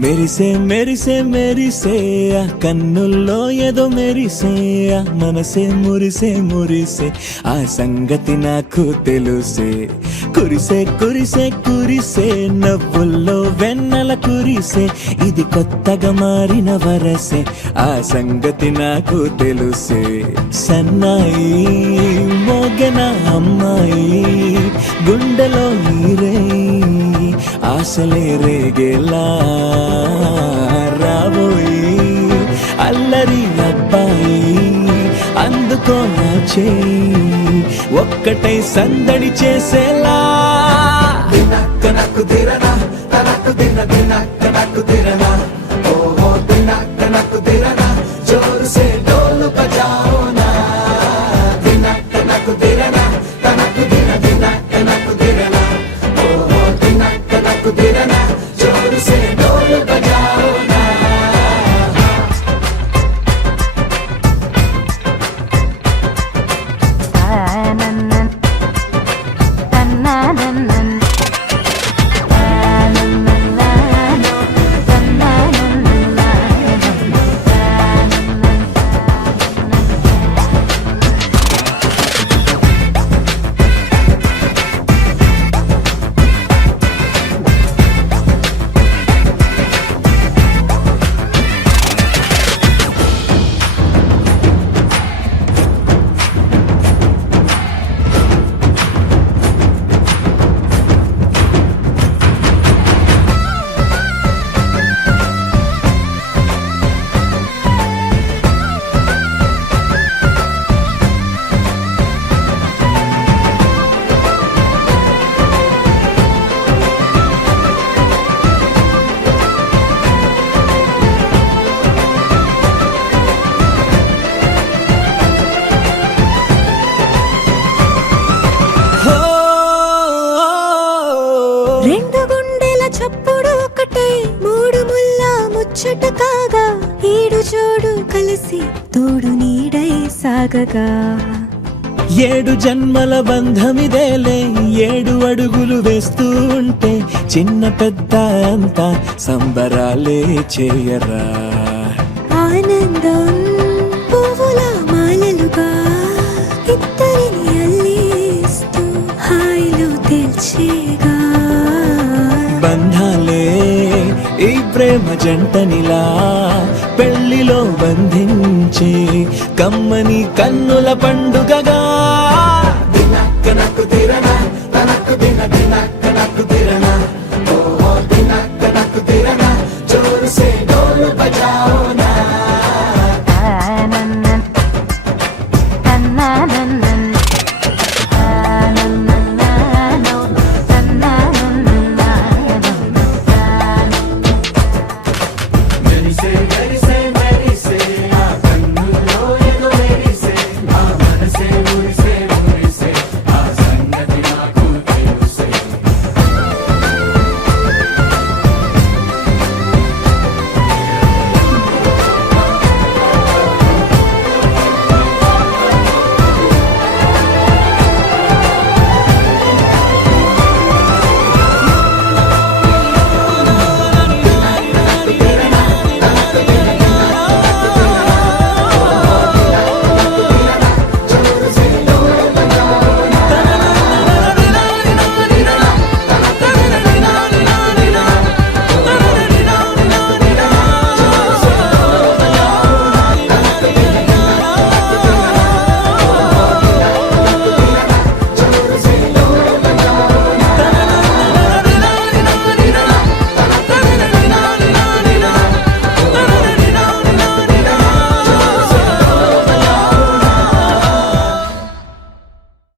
మెరిసే మెరిసే మెరిసే ఆ కన్నుల్లో ఏదో మెరిసే ఆ మనసే మురిసే మురిసే ఆ సంగతి నాకు తెలుసే కురిసే కురిసే కురిసే నవ్వుల్లో వెన్నెల కురిసే ఇది కొత్తగా మారిన వరసే ఆ సంగతి నాకు తెలుసే సన్నాయి మోగెన అమ్మాయి గుండెలో ఈరే ఆశలే రేగేలా రాబోయి అల్లరి అబ్బాయి అందుకో నా చేయి ఒక్కటై సందడి చేసేలా దినక్క నాకు దిరనా తనకు దిన దినక్క నాకు దిరనా ఓహో దినక్క నాకు దిరనా జోరు సే డోలు బజాओ నా దినక్క నాకు దిరనా తనకు దిన దినక్క నాకు దిరనా ఓహో దినక్క నాకు దిరనా జోరు సే డోలు బజాओ నా రెండు గుండెల చప్పుడు ఒకటై మూడు ముళ్ళ ముచ్చట కాగా ఈడు జోడు కలిసి తోడు నీడై సాగగా ఏడు జన్మల బంధమిదేలే ఏడు అడుగులు వేస్తూ ఉంటే చిన్న పెద్ద అంతా సంబరాలే చేయరా ఆనందం పువ్వుల మాలలుగా ఇద్దరిని అల్లిస్తూ హాయిలో తెల్చేగా బంధాలే ఈ ప్రేమ జంటనిలా పెళ్లిలో బంధించే కమ్మని కన్నుల పండుగగా దినక్క నాకు దిరనా తనకు దిన దినక్క